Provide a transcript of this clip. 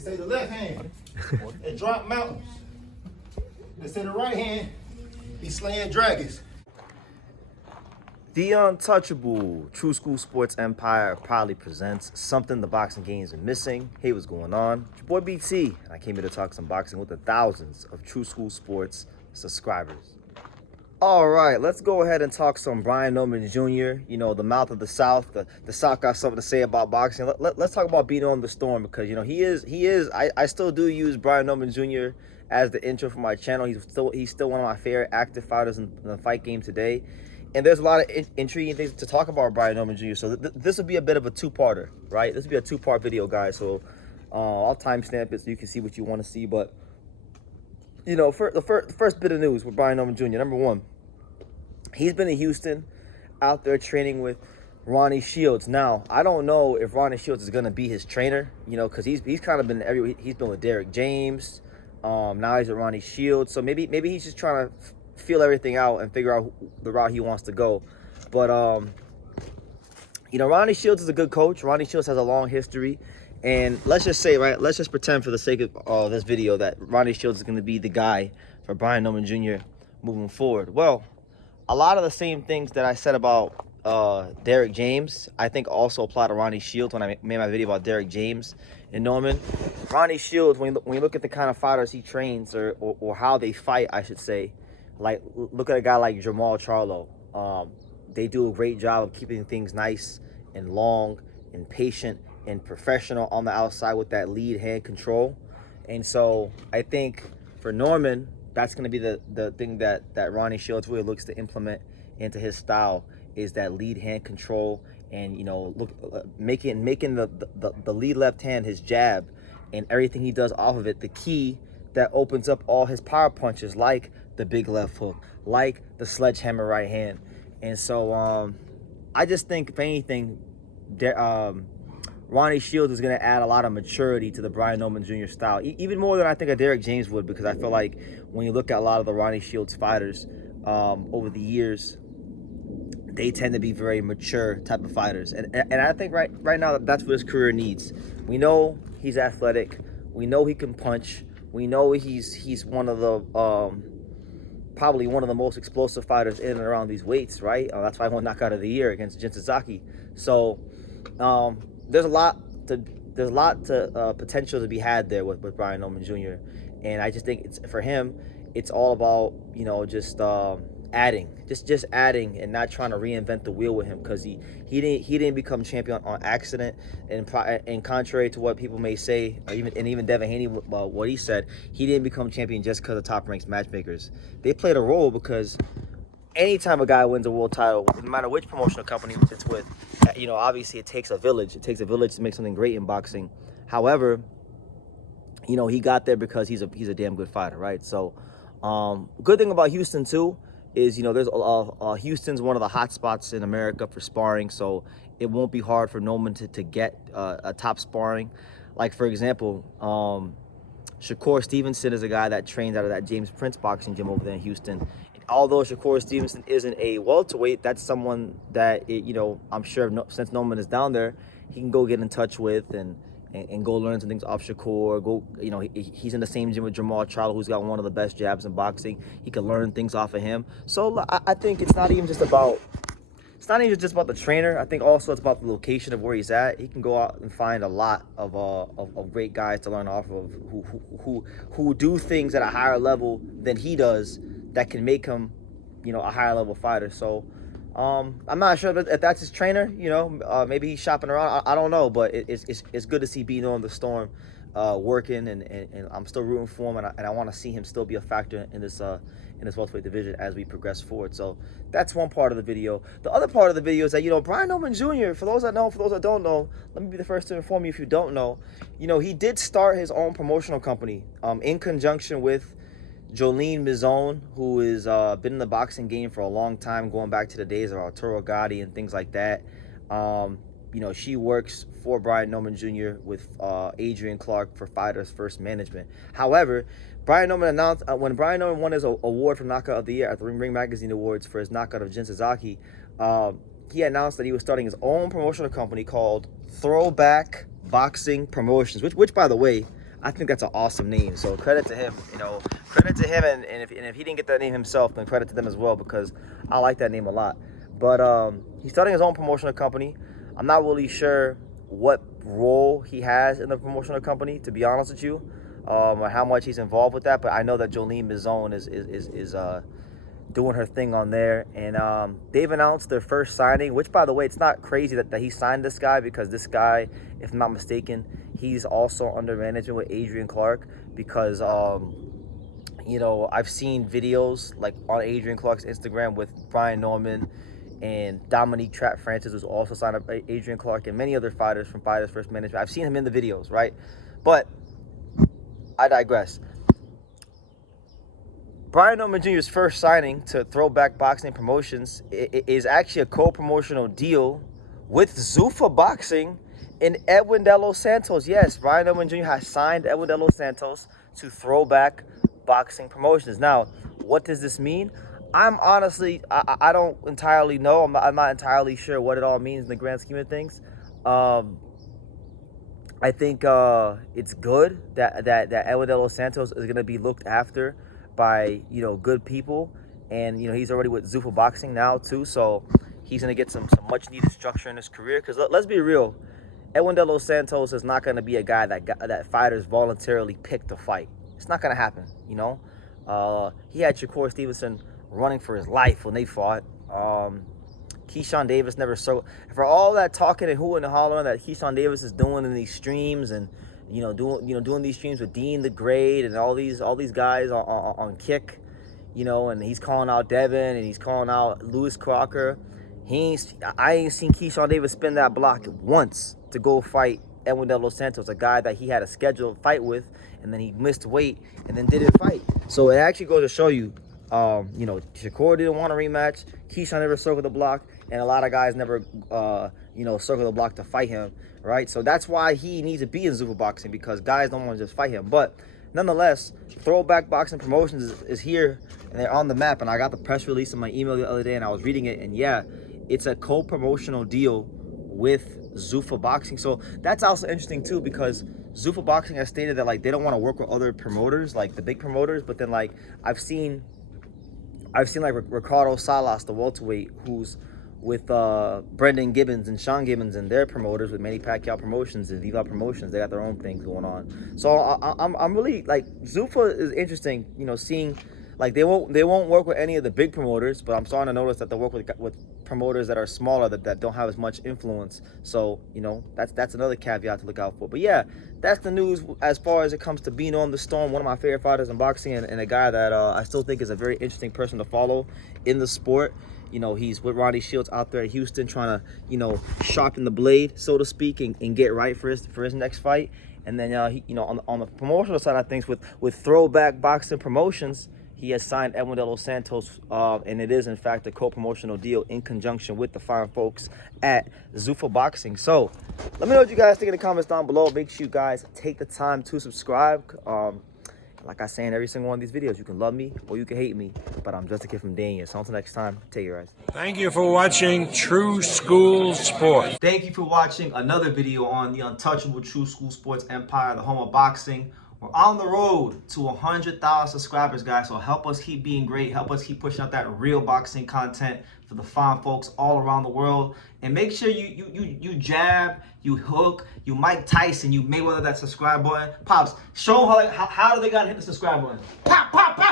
They say the left hand, it drop mountains. They say the right hand, be slaying dragons. The untouchable True School Sports Empire proudly presents something the boxing games are missing. Hey, what's going on? It's your boy BT, and I came here to talk some boxing with the thousands of True School Sports subscribers. All right, let's go ahead and talk some Brian Norman Jr., you know, the mouth of the South. The South got something to say about boxing. Let's talk about beating on the storm because, you know, he is. I still do use Brian Norman Jr. as the intro for my channel. He's still one of my favorite active fighters in the fight game today. And there's a lot of intriguing things to talk about Brian Norman Jr. So this would be a bit of a two-parter, right? This would be a two-part video, guys. So I'll timestamp it so you can see what you want to see. But, you know, the first bit of news with Brian Norman Jr., number one, he's been in Houston out there training with Ronnie Shields. Now, I don't know if Ronnie Shields is going to be his trainer, you know, because he's kind of been everywhere. He's been with Derek James. Now he's with Ronnie Shields. So maybe he's just trying to feel everything out and figure out the route he wants to go. But you know, Ronnie Shields is a good coach. Ronnie Shields has a long history, and let's just say, right, let's just pretend for the sake of this video that Ronnie Shields is going to be the guy for Brian Norman Jr. moving forward. Well, a lot of the same things that I said about Derek James, I think also apply to Ronnie Shields when I made my video about Derek James and Norman. Ronnie Shields, when you look at the kind of fighters he trains or how they fight, I should say, like, look at a guy like Jamal Charlo. They do a great job of keeping things nice and long and patient and professional on the outside with that lead hand control. And so I think for Norman, that's going to be the thing that Ronnie Shields really looks to implement into his style, is that lead hand control, and, you know, making the lead left hand his jab, and everything he does off of it the key that opens up all his power punches, like the big left hook, like the sledgehammer right hand. And so I just think, if anything, Ronnie Shields is going to add a lot of maturity to the Brian Norman Jr. style, even more than I think a Derek James would, because I feel like when you look at a lot of the Ronnie Shields fighters over the years, they tend to be very mature type of fighters. And I think right now that's what his career needs. We know he's athletic. We know he can punch. We know he's one of the probably one of the most explosive fighters in and around these weights, right? That's why I won knockout of the year against Jin Suzuki. So there's a lot to potential to be had there with Brian Norman Jr. And I just think for him, it's all about, you know, just adding and not trying to reinvent the wheel with him, because he didn't become champion on accident. And contrary to what people may say, even Devin Haney, what he said, he didn't become champion just because of Top Ranks matchmakers. They played a role, because anytime a guy wins a world title, no matter which promotional company it's with, you know, obviously it takes a village. It takes a village to make something great in boxing. However, you know, he got there because he's a damn good fighter, right? So good thing about Houston too is, you know, there's Houston's one of the hot spots in America for sparring, so it won't be hard for Norman to get a top sparring. Like, for example, Shakur Stevenson is a guy that trains out of that James Prince boxing gym over there in Houston. And although Shakur Stevenson isn't a welterweight, that's someone that, you know, I'm sure since Norman is down there, he can go get in touch with and go learn some things off Shakur. Go, you know, he's in the same gym with Jamal Charlo, who's got one of the best jabs in boxing. He can learn things off of him. So I think it's not even just about the trainer. I think also it's about the location of where he's at. He can go out and find a lot of great guys to learn off of who do things at a higher level than he does, that can make him, you know, a higher level fighter. So I'm not sure if that's his trainer. You know, maybe he's shopping around. I don't know, but it's good to see Beating on the Storm working, and I'm still rooting for him, and I want to see him still be a factor in this welterweight division as we progress forward. So that's one part of the video. The other part of the video is that, you know, Brian Norman Jr., for those that know, for those that don't know, let me be the first to inform you if you don't know, you know, he did start his own promotional company in conjunction with Jolene Mizone, who has been in the boxing game for a long time, going back to the days of Arturo Gatti and things like that. You know, she works for Brian Norman Jr. with Adrian Clark for Fighters First Management. However, Brian Norman announced, when Brian Norman won his award for Knockout of the Year at the Ring Magazine Awards for his knockout of Jin Suzuki, he announced that he was starting his own promotional company called Throwback Boxing Promotions, which by the way, I think that's an awesome name. So credit to him, credit to him. And if he didn't get that name himself, then credit to them as well, because I like that name a lot. But he's starting his own promotional company. I'm not really sure what role he has in the promotional company, to be honest with you, or how much he's involved with that. But I know that Jolene Mizone is doing her thing on there, and they've announced their first signing, which, by the way, it's not crazy that he signed this guy, because this guy, if I'm not mistaken, he's also under management with Adrian Clark, because I've seen videos like on Adrian Clark's Instagram with Brian Norman and Dominique Trap Francis, who's also signed up Adrian Clark, and many other fighters from Fighters First Management. I've seen him in the videos, right? But I digress. Brian Norman Jr.'s first signing to Throwback Boxing Promotions is actually a co-promotional deal with Zuffa Boxing and Edwin De Los Santos. Yes, Brian Norman Jr. has signed Edwin De Los Santos to Throwback Boxing Promotions. Now, what does this mean? I'm honestly, I don't entirely know. I'm not entirely sure what it all means in the grand scheme of things. I think it's good that Edwin De Los Santos is going to be looked after by good people, and he's already with Zuffa Boxing now too, so he's gonna get some much needed structure in his career. Because let's be real, Edwin De Los Santos is not gonna be a guy that fighters voluntarily pick to fight. It's not gonna happen. He had Shakur Stevenson running for his life when they fought. Keyshawn Davis never, so for all that talking and hooting and hollering that Keyshawn Davis is doing in these streams, and doing these streams with Dean the Great and all these guys on Kick, and he's calling out Devin and he's calling out Lewis Crocker. I ain't seen Keyshawn Davis spin that block once to go fight Edwin De Los Santos, a guy that he had a scheduled fight with, and then he missed weight and then didn't fight. So it actually goes to show you, Shakur didn't want a rematch. Keyshawn never circled the block, and a lot of guys never, circled the block to fight him, right? So that's why he needs to be in Zuffa Boxing, because guys don't want to just fight him. But nonetheless, Throwback Boxing Promotions is here, and they're on the map. And I got the press release in my email the other day, and I was reading it, and yeah, it's a co-promotional deal with Zuffa Boxing. So that's also interesting too, because Zuffa Boxing has stated that they don't want to work with other promoters, like the big promoters. But then I've seen Ricardo Salas, the welterweight, who's with Brendan Gibbons and Sean Gibbons and their promoters with Manny Pacquiao Promotions and Viva Promotions. They got their own things going on. So I'm really Zuffa is interesting. Seeing they won't work with any of the big promoters, but I'm starting to notice that they work with promoters that are smaller that don't have as much influence. So that's another caveat to look out for. But yeah, that's the news as far as it comes to being on the Storm, one of my favorite fighters in boxing, and a guy that I still think is a very interesting person to follow in the sport. He's with Ronnie Shields out there in Houston, trying to sharpen the blade, so to speak, and get right for his next fight. And then on the promotional side of things, with Throwback Boxing Promotions, he has signed Edwin De Los Santos, and it is in fact a co-promotional deal in conjunction with the fine folks at Zuffa Boxing. So let me know what you guys think in the comments down below. Make sure you guys take the time to subscribe. Like I say in every single one of these videos, you can love me or you can hate me, but I'm just a kid from Daniel. So until next time, take care, guys. Thank you for watching True School Sports. Thank you for watching another video on the untouchable True School Sports Empire, the home of boxing. We're on the road to 100,000 subscribers, guys. So help us keep being great. Help us keep pushing out that real boxing content for the fine folks all around the world. And make sure you jab, you hook, you Mike Tyson, you Mayweather that subscribe button. Pops, show them how do they gotta hit the subscribe button. Pop, pop, pop.